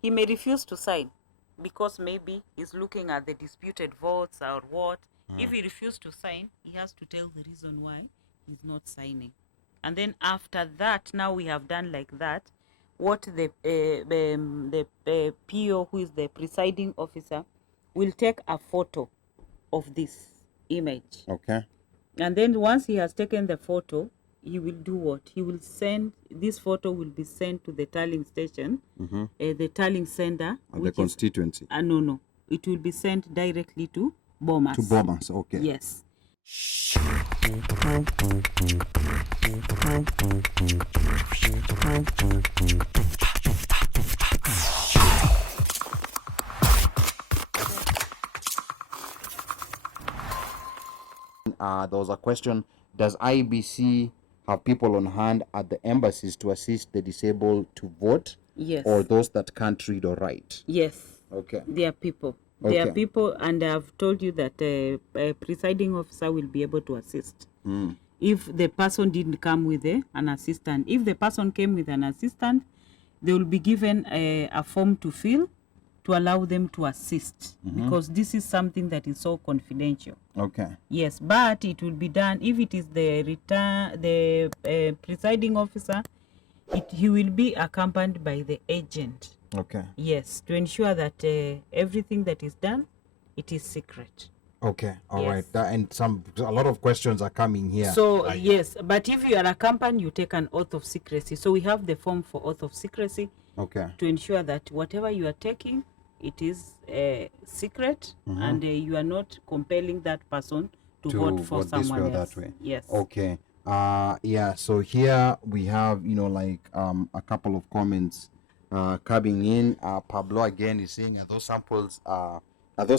he may refuse to sign because maybe he's looking at the disputed votes or what. If he refuses to sign, he has to tell the reason why he's not signing. And then after that, now we have done like that, what the PO, who is the presiding officer, will take a photo of this image. Okay. And then once he has taken the photo, he will do what? He will send, this photo will be sent to the tallying station, the tallying sender. At the constituency. No. It will be sent directly to Bomas. To Bomas, okay. Yes. There was a question, does IBC have people on hand at the embassies to assist the disabled to vote? Yes. Or those that can't read or write? Yes. Okay. They are people. Okay. They are people, and I've told you that a presiding officer will be able to assist. If the person didn't come with an assistant. If the person came with an assistant, they will be given a form to fill to allow them to assist, because this is something that is so confidential. Okay. Yes, but it will be done if it is the presiding officer. He will be accompanied by the agent. Okay. Yes, to ensure that everything that is done, it is secret. Okay. All Yes. right. And a lot of questions are coming here. So yes, but if you are accompanied, you take an oath of secrecy. So we have the form for oath of secrecy. Okay. To ensure that whatever you are taking, it is secret, and you are not compelling that person to vote for someone else. That way. Yes. Okay. Yeah. So here we have, a couple of comments coming in. Pablo again is saying, are those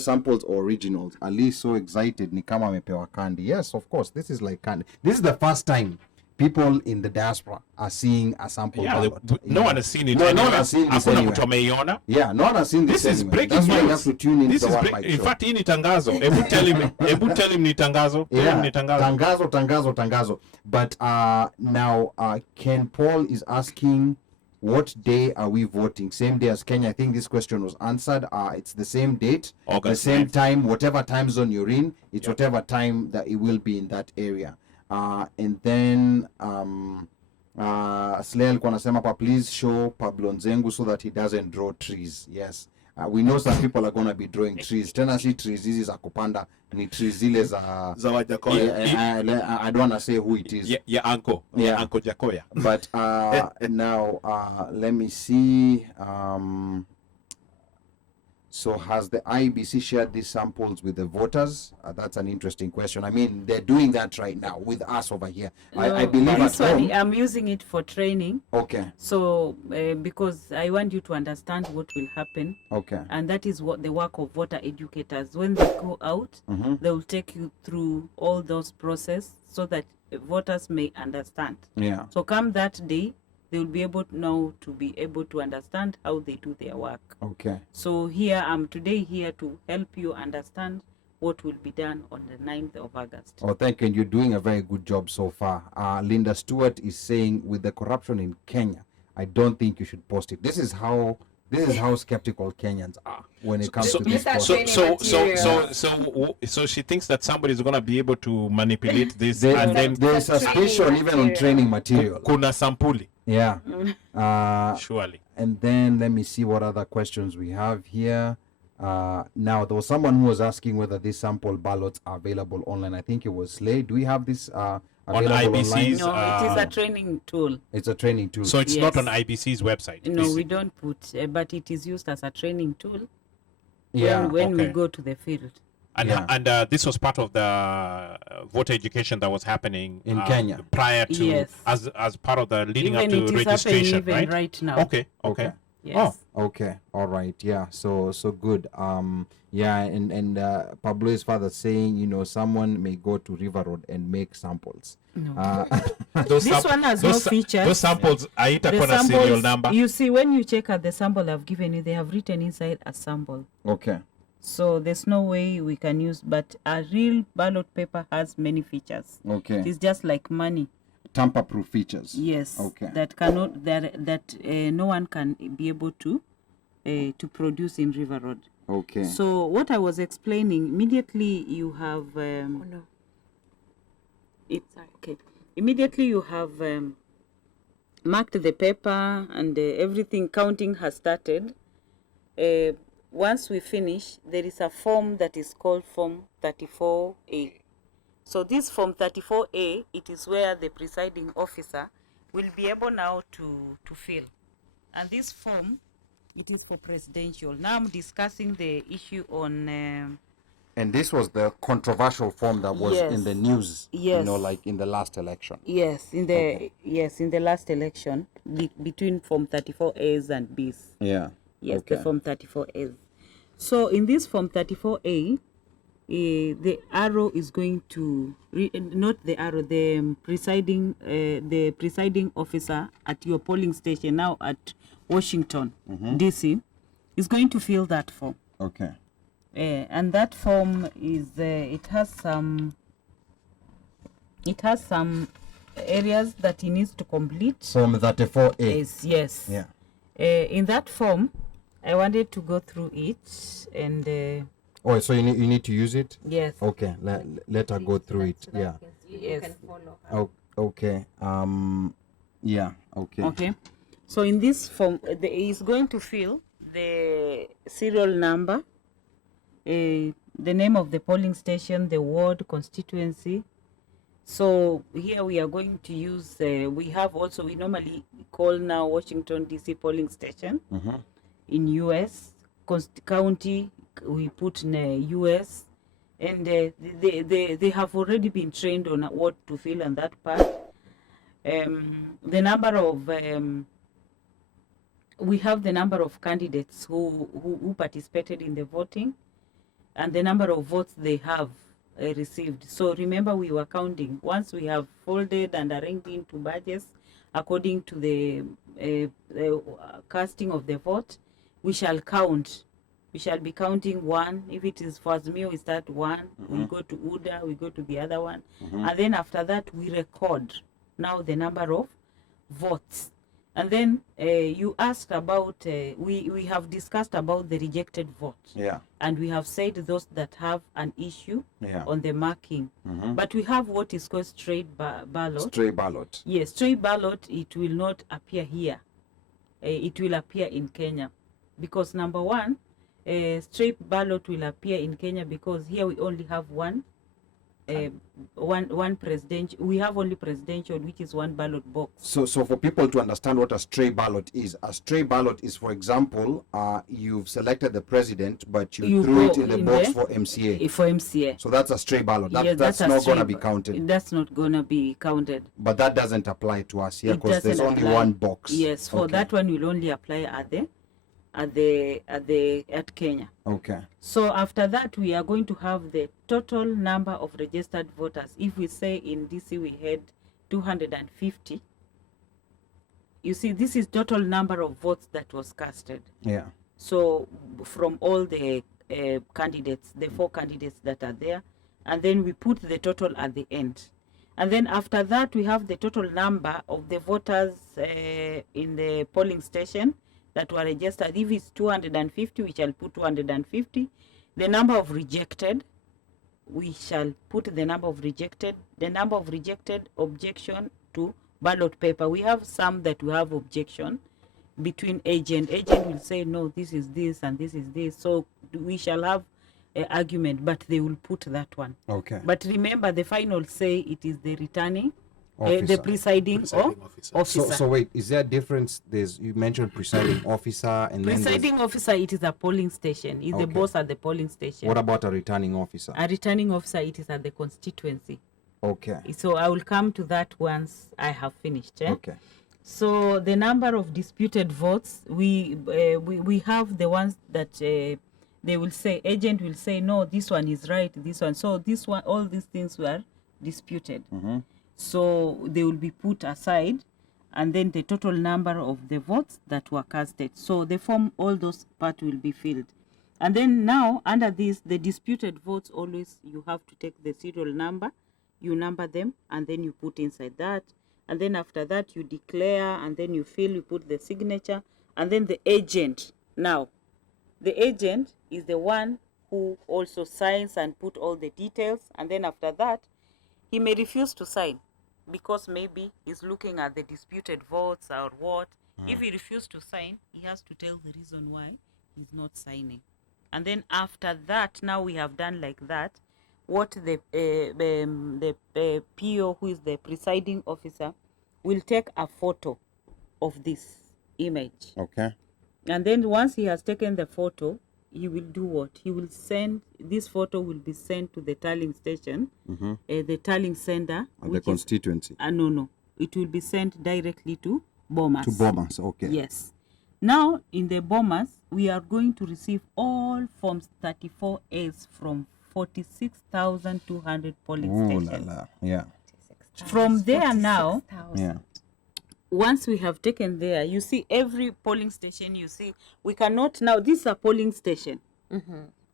samples originals? Ali so excited, ni kama amepewa candy. Yes, of course. This is like candy. This is the first time people in the diaspora are seeing a sample ballot. No one has seen it. No one has seen this anywhere. Yeah, no one has seen this is anywhere. breaking That's why you news. have to tune in This to is OneMic in show. fact, hii ni tangazo. Hebu tell him ni tangazo. Yeah, tangazo. But now Ken Paul is asking, what day are we voting? Same day as Kenya. I think this question was answered. It's the same date, August the same 9th. time, whatever time zone you're in, it's whatever time that it will be in that area. And then Slay alikuwa anasema pa, please show Pablo Nzengu so that he doesn't draw trees. Yes. We know some people are going to be drawing trees. Tena si trees hizi za kupanda, ni trees zile za Wajakoya. I don't want to say who it is. Uncle Jakoya. But now let me see. So has the IBC shared these samples with the voters? That's an interesting question. I mean, they're doing that right now with us over here. No, I believe this at one, home. I'm using it for training. Okay. So because I want you to understand what will happen. Okay. And that is what the work of voter educators. When they go out, they will take you through all those processes so that voters may understand. Yeah. So come that day, they will be able now to be able to understand how they do their work. Okay. So here I'm today here to help you understand what will be done on the 9th of August. Oh, thank you. And you're doing a very good job so far. Linda Stewart is saying, with the corruption in Kenya, I don't think you should post it. This is how skeptical Kenyans are when it comes to this. So she thinks that somebody is going to be able to manipulate this, and then there's suspicion even on training material. Kuna sampuli. Yeah. Surely. And then let me see what other questions we have here. Now, there was someone who was asking whether these sample ballots are available online. I think it was Slay. Do we have this on IBC's? online? No, it is a training tool. It's a training tool. So it's Yes. not on IBC's website. No, we don't put, but it is used as a training tool Yeah. when we okay. go to the field. And this was part of the voter education that was happening In Kenya. prior to Yes. as part of the leading Even up to it is happening registration, even right? now. Okay. Yes. Okay. All right. Yeah. So good. Yeah. And Pablo is further saying, someone may go to River Road and make samples. No. This one has no features. Those samples are The a serial number. you see, when you check out the sample I've given you, they have written inside a sample. Okay. So there's no way we can use, but a real ballot paper has many features. Okay. It's just like money. Tamper-proof features. Yes. Okay. That cannot that no one can be able to to produce in River Road. Okay. So what I was explaining, immediately you have immediately you have marked the paper and everything. Counting has started. Once we finish, there is a form that is called Form 34A. So this Form 34A, it is where the presiding officer will be able now to fill. And this form, it is for presidential. Now I'm discussing the issue on... and this was the controversial form that was in the news, Yes. like in the last election. Yes, in the last election, between Form 34As and Bs. Yeah. Yes, Okay. the Form 34As. So in this Form 34A, the arrow is going to not the arrow, the presiding officer at your polling station now at Washington DC is going to fill that form. Okay. And that form is it has some areas that he needs to complete. Form 34A. Yes. Yeah. In that form, I wanted to go through it and. Oh, so you need to use it? Yes. Okay. Let her go through it. Yeah. Yes. Okay. Yeah. Okay. Okay. So in this form, he's going to fill the serial number, the name of the polling station, the ward, constituency. So here we are going to use, we normally call now Washington DC polling station. In US, county, we put in US, and they have already been trained on what to fill on that part. The number of we have the number of candidates who participated in the voting, and the number of votes they have received. So remember, we were counting. Once we have folded and arranged into badges according to the casting of the vote, we shall count. We shall be counting one. If it is for Azimio, we start one. We go to UDA, we go to the other one. And then after that, we record now the number of votes. And then you asked about, we have discussed about the rejected vote. Yeah. And we have said those that have an issue on the marking. But we have what is called straight ballot. Stray ballot. Yes, straight ballot, it will not appear here. It will appear in Kenya. Because number one, straight ballot will appear in Kenya because here we only have one presidential. We have only presidential, which is one ballot box. So for people to understand what a stray ballot is, for example, you've selected the president, but you threw it in the box for MCA. For MCA. So that's a stray ballot. Yes, that's not going to be counted. That's not going to be counted. But that doesn't apply to us here It because there's doesn't only apply. one box. Yes, for that one will only apply at Kenya. Okay. So after that, we are going to have the total number of registered voters. If we say in DC we had 250, you see, this is total number of votes that was casted. Yeah. So from all the candidates, the 4 candidates that are there, and then we put the total at the end. And then after that, we have the total number of the voters in the polling station that were registered. If it's 250, we shall put 250. The number of rejected, we shall put the number of rejected. The number of rejected objection to ballot paper. We have some that we have objection between agent. Agent will say, no, this is this and this is this. So we shall have an argument, but they will put that one. Okay. But remember, the final say it is the returning, Officer. the presiding officer. So wait, is there a difference? You mentioned presiding officer and presiding officer, it is a polling station. It's the boss at the polling station. What about a returning officer? A returning officer, it is at the constituency. Okay. So I will come to that once I have finished. Okay. So the number of disputed votes, we have the ones that they will say, agent will say, no, this one is right, this one. So this one, all these things were disputed. So they will be put aside, and then the total number of the votes that were casted. So the form, all those parts will be filled. And then now, under this, the disputed votes, always you have to take the serial number, you number them, and then you put inside that. And then after that, you declare, and then you fill, you put the signature, and then the agent now The agent is the one who also signs and put all the details, and then after that, he may refuse to sign because maybe he's looking at the disputed votes or what. If he refuses to sign, he has to tell the reason why he's not signing. And then after that, now we have done like that, what the PO, who is the presiding officer, will take a photo of this image. Okay. And then once he has taken the photo, he will do what? He will send, this photo will be sent to the tallying station, the tallying center. And the constituency. No. It will be sent directly to Bomas. To Bomas, okay. Yes. Now, in the Bomas, we are going to receive all Forms 34As from 46,200 polling stations. La. Yeah. From there now, Yeah. once we have taken there, you see every polling station, you see, we cannot now, this is a polling station,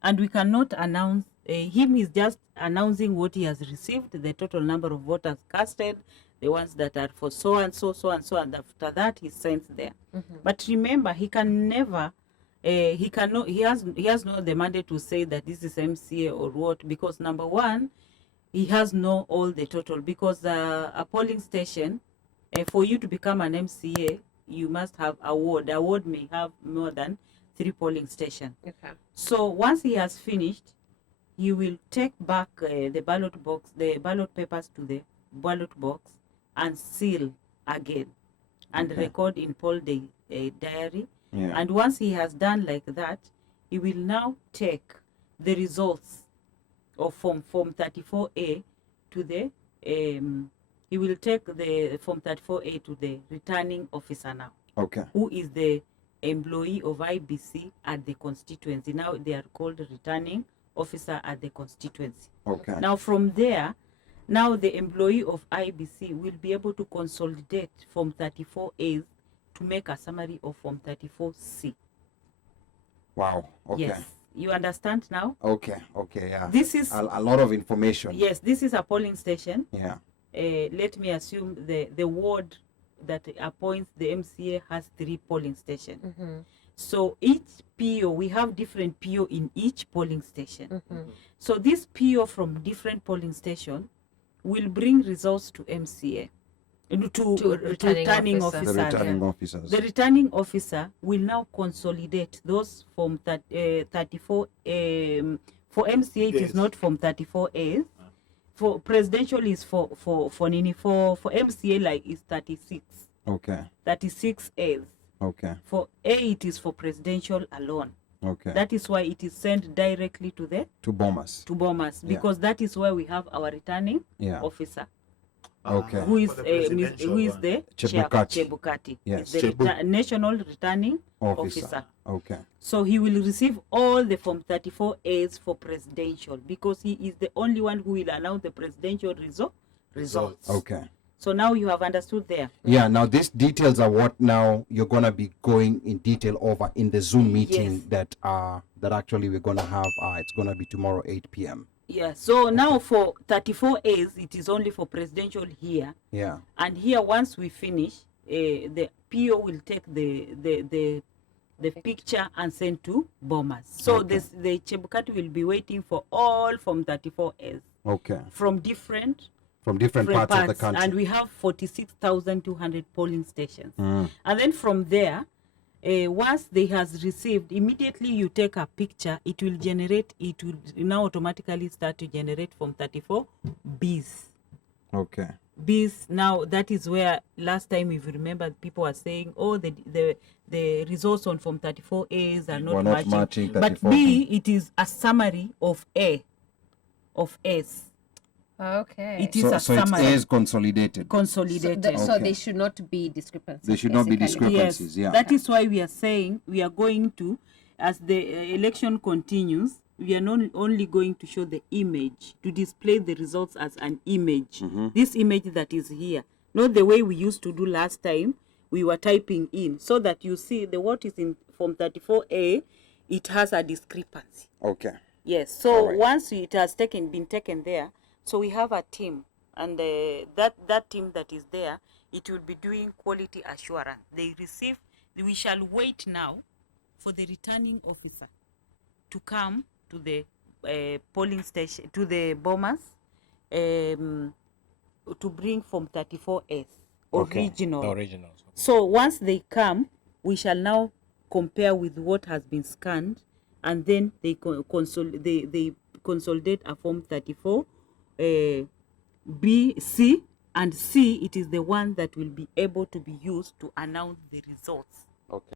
and we cannot announce, him is just announcing what he has received, the total number of voters casted, the ones that are for so and so, so and so, and after that he sends there. But remember, he can never, he has no the mandate to say that this is MCA or what, because number one, he has no all the total, because a polling station, for you to become an MCA, you must have a ward. A ward may have more than 3 polling stations. Okay. So once he has finished, he will take back the ballot box, the ballot papers to the ballot box, and seal again, and record in poll day diary. Yeah. And once he has done like that, he will now take the results of Form 34A to the he will take the Form 34A to the returning officer now, Okay. who is the employee of IBC at the constituency. Now they are called returning officer at the constituency. Okay. Now from there, now the employee of IBC will be able to consolidate Form 34As to make a summary of Form 34C. Wow. Okay. Yes. You understand now? Okay. Yeah. This is a lot of information. Yes, this is a polling station. Yeah. Let me assume the ward that appoints the MCA has 3 polling stations. So each PO, we have different PO in each polling station. So this PO from different polling station will bring results to MCA, to returning officer. The returning officers. The returning officer will now consolidate those Form 34. For MCA, it is not Form 34As. For presidential is for MCA, like is 36. Okay. 36As. Okay. For A, it is for presidential alone. Okay. That is why it is sent directly to Bomas, because that is where we have our returning officer, Okay. who is For the the Chebukati. Yes. Is the national returning officer. Okay. So he will receive all the Form 34As for presidential, because he is the only one who will announce the presidential results. Okay. So now you have understood there. Yeah, now these details are what now you're gonna be going in detail over in the Zoom meeting that actually we're gonna have. It's gonna be tomorrow 8 p.m. Yeah. So now for 34As, it is only for presidential here. Yeah. And here, once we finish, the PO will take the picture and send to Bomas. So the Chebukati will be waiting for all Form 34As. Okay. From different parts of the country. And we have 46,200 polling stations. And then from there, once they has received, immediately you take a picture, it will now automatically start to generate Form 34Bs. Okay. Bs, now that is where last time, if you remember, people were saying, oh, the results on Form 34As are not matching. But B, it is a summary of A, of S. Okay. It is a summary. It is consolidated. So they should not be discrepancies. There should not be basically. discrepancies. Yes. That is why we are saying we are going to, as the election continues, we are not only going to show the image, to display the results as an image. This image that is here, not the way we used to do last time. We were typing in, so that you see the what is in Form 34A, it has a discrepancy. Okay. Yes. So right. once it has been taken there, so we have a team, and that team that is there, it will be doing quality assurance. We shall wait now for the returning officer to come to the polling station, to the bombers, to bring Form 34S, original. The originals. Okay. So once they come, we shall now compare with what has been scanned, and then they consolidate a Form 34, B, C, and C, it is the one that will be able to be used to announce the results. Okay.